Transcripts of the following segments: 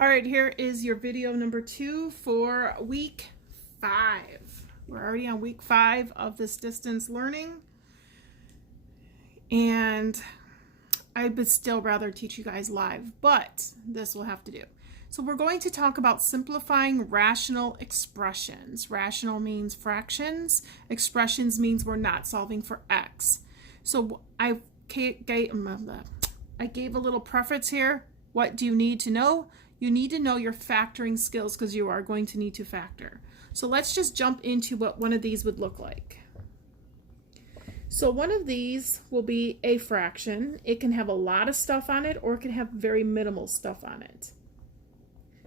All right, here is your video number 2 for week 5. We're already on week 5 of this distance learning, and I would still rather teach you guys live, but this will have to do. So we're going to talk about simplifying rational expressions. Rational means fractions. Expressions means we're not solving for x. So I gave a little preface here. What do you need to know? You need to know your factoring skills because you are going to need to factor. So let's just jump into what one of these would look like. So one of these will be a fraction. It can have a lot of stuff on it, or it can have very minimal stuff on it.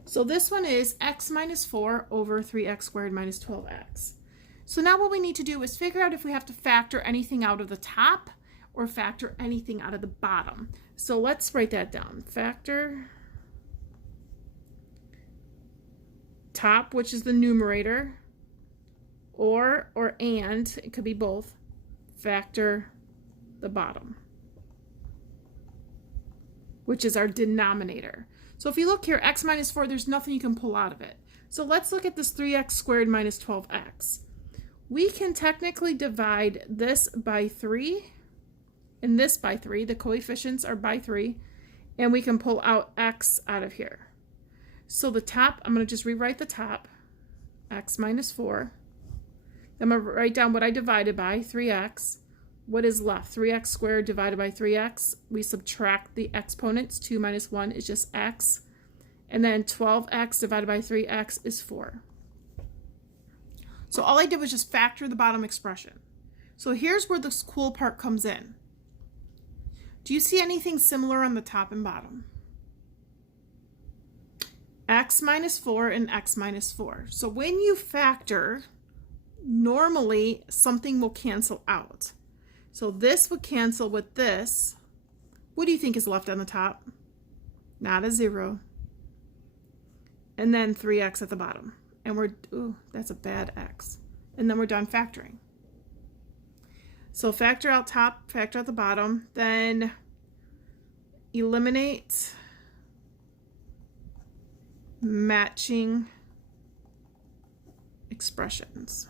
So this one is x minus 4 over 3x squared minus 12x. So now what we need to do is figure out if we have to factor anything out of the top or factor anything out of the bottom. So let's write that down. Factor top, which is the numerator, or and, it could be both, factor the bottom, which is our denominator. So if you look here, x minus 4, there's nothing you can pull out of it. So let's look at this 3x squared minus 12x. We can technically divide this by 3 and this by 3. The coefficients are by 3, and we can pull out x out of here. So the top, I'm going to just rewrite the top, x minus 4. I'm going to write down what I divided by, 3x. What is left? 3x squared divided by 3x. We subtract the exponents. 2 minus 1 is just x. And then 12x divided by 3x is 4. So all I did was just factor the bottom expression. So here's where this cool part comes in. Do you see anything similar on the top and bottom? X minus 4 and x minus 4. So when you factor, normally something will cancel out. So this would cancel with this. What do you think is left on the top? Not a 0. And then 3x at the bottom. And we're, ooh, that's a bad x. And then we're done factoring. So factor out top, factor out the bottom, then eliminate matching expressions.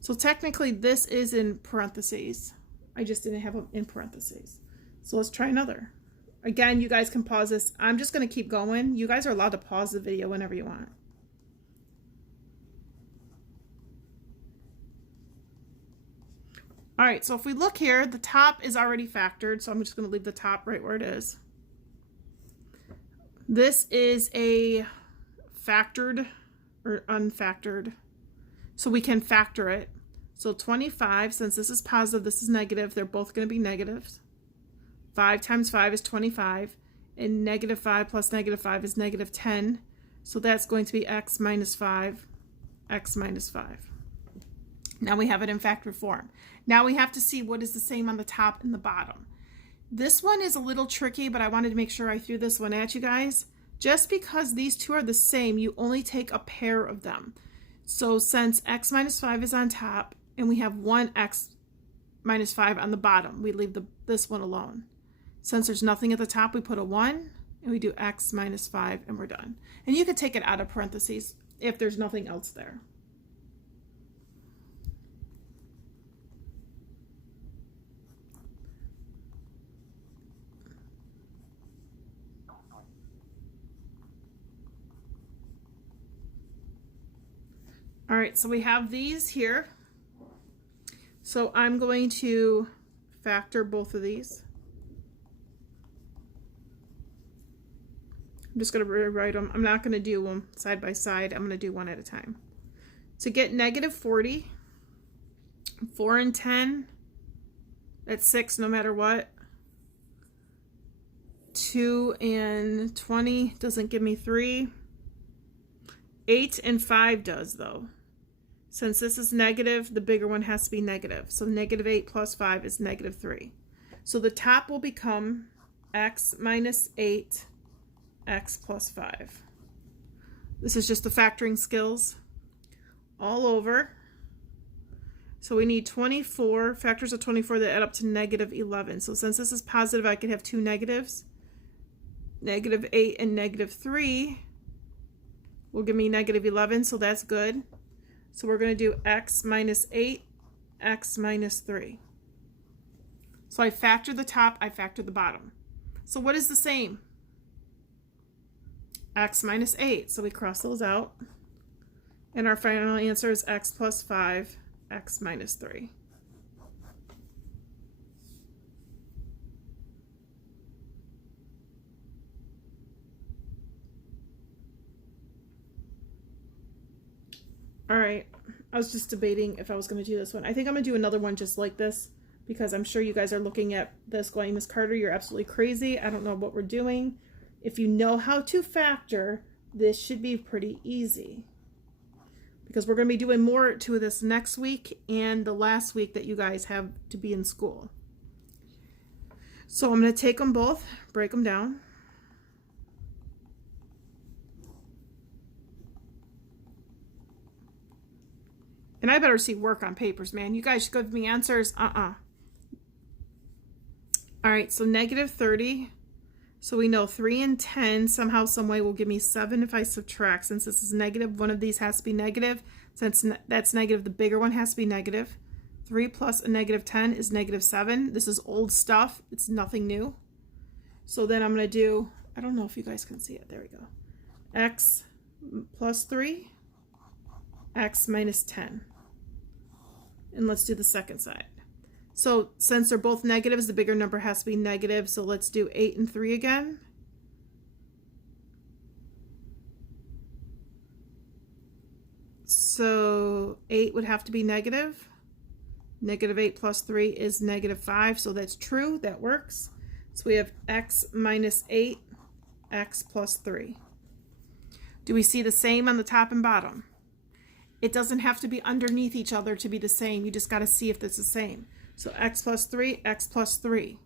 So technically this is in parentheses. I just didn't have them in parentheses. So let's try another. Again, you guys can pause this. I'm just going to keep going. You guys are allowed to pause the video whenever you want. All right, so if we look here, the top is already factored, so I'm just going to leave the top right where it is. This is a factored or unfactored, so we can factor it. So 25, since this is positive, this is negative, they're both going to be negatives. 5 times 5 is 25, and negative 5 plus negative 5 is negative 10. So that's going to be x minus 5, x minus 5. Now we have it in factor form. Now we have to see what is the same on the top and the bottom. This one is a little tricky, but I wanted to make sure I threw this one at you guys. Just because these two are the same, you only take a pair of them. So since x minus 5 is on top, and we have one x minus 5 on the bottom, we leave this one alone. Since there's nothing at the top, we put a 1, and we do x minus 5, and we're done. And you could take it out of parentheses if there's nothing else there. All right, so we have these here. So I'm going to factor both of these. I'm just going to rewrite them. I'm not going to do them side by side. I'm going to do one at a time. To get negative 40, 4 and 10, that's 6 no matter what. 2 and 20 doesn't give me 3. 8 and 5 does though. Since this is negative, the bigger one has to be negative. So negative 8 plus 5 is negative 3. So the top will become x minus 8, x plus 5. This is just the factoring skills all over. So we need 24 factors of 24 that add up to negative 11. So since this is positive, I could have two negatives. -8 and -3 will give me -11, so that's good. So we're going to do x minus 8, x minus 3. So I factor the top, I factor the bottom. So what is the same? X minus 8. So we cross those out. And our final answer is x plus 5, x minus 3. All right, I was just debating if I was going to do this one. I think I'm going to do another one just like this, because I'm sure you guys are looking at this going, Miss Carter, you're absolutely crazy. I don't know what we're doing. If you know how to factor, this should be pretty easy, because we're going to be doing more to this next week and the last week that you guys have to be in school. So I'm going to take them both, break them down. And I better see work on papers, man. You guys should give me answers. All right, so -30. So we know 3 and 10 somehow, some way will give me 7 if I subtract. Since this is negative, one of these has to be negative. Since that's negative, the bigger one has to be negative. 3 plus a -10 is -7. This is old stuff. It's nothing new. So then I'm going to do, I don't know if you guys can see it. There we go. X plus 3, x minus 10. And let's do the second side. So since they're both negatives, the bigger number has to be negative. So let's do 8 and 3 again. So 8 would have to be negative. -8 plus 3 is -5. So that's true. That works. So we have x minus 8, x plus 3. Do we see the same on the top and bottom? It doesn't have to be underneath each other to be the same. You just got to see if it's the same. So x plus 3, x plus 3.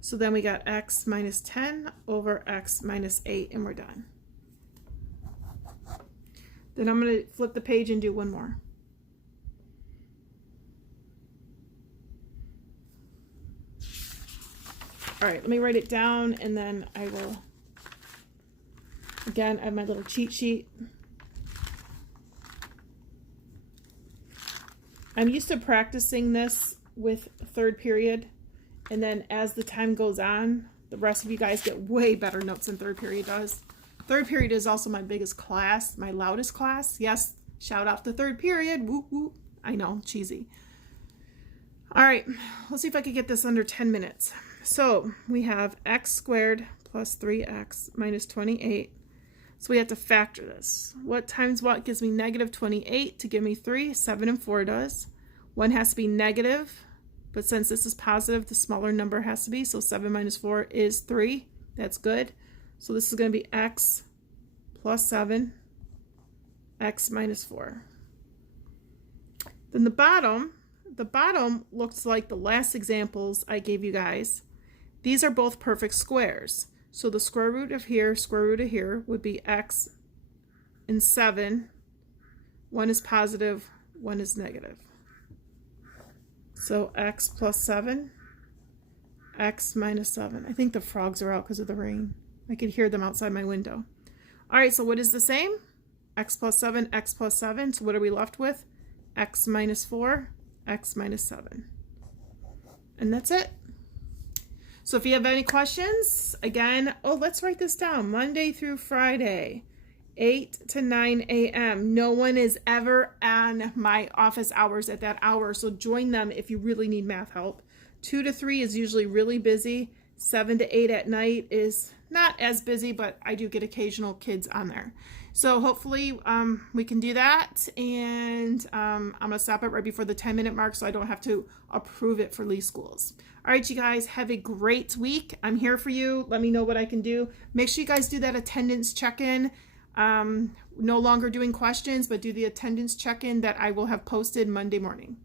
So then we got x minus 10 over x minus 8, and we're done. Then I'm going to flip the page and do one more. All right, let me write it down, and then I will, again, I have my little cheat sheet. I'm used to practicing this with third period, and then as the time goes on, the rest of you guys get way better notes than third period does. Third period is also my biggest class, my loudest class. Yes, shout out to third period. Woo woo. I know, cheesy. All right, let's see if I can get this under 10 minutes. So we have x squared plus 3x minus 28. So we have to factor this. What times what gives me -28 to give me 3? 7 and 4 does. One has to be negative, but since this is positive, the smaller number has to be. So 7 minus 4 is 3. That's good. So this is going to be x plus 7, x minus 4. Then the bottom looks like the last examples I gave you guys. These are both perfect squares. So the square root of here would be x and 7. One is positive, one is negative. So x plus 7, x minus 7. I think the frogs are out because of the rain. I could hear them outside my window. All right, so what is the same? X plus 7, x plus 7. So what are we left with? X minus 4, x minus 7. And that's it. So if you have any questions, again, let's write this down. Monday through Friday, 8 to 9 a.m. No one is ever on my office hours at that hour, so join them if you really need math help. 2 to 3 is usually really busy. 7 to 8 at night is not as busy, but I do get occasional kids on there. So hopefully we can do that, and I'm going to stop it right before the 10-minute mark so I don't have to approve it for Lee Schools. All right, you guys, have a great week. I'm here for you. Let me know what I can do. Make sure you guys do that attendance check-in. No longer doing questions, but do the attendance check-in that I will have posted Monday morning.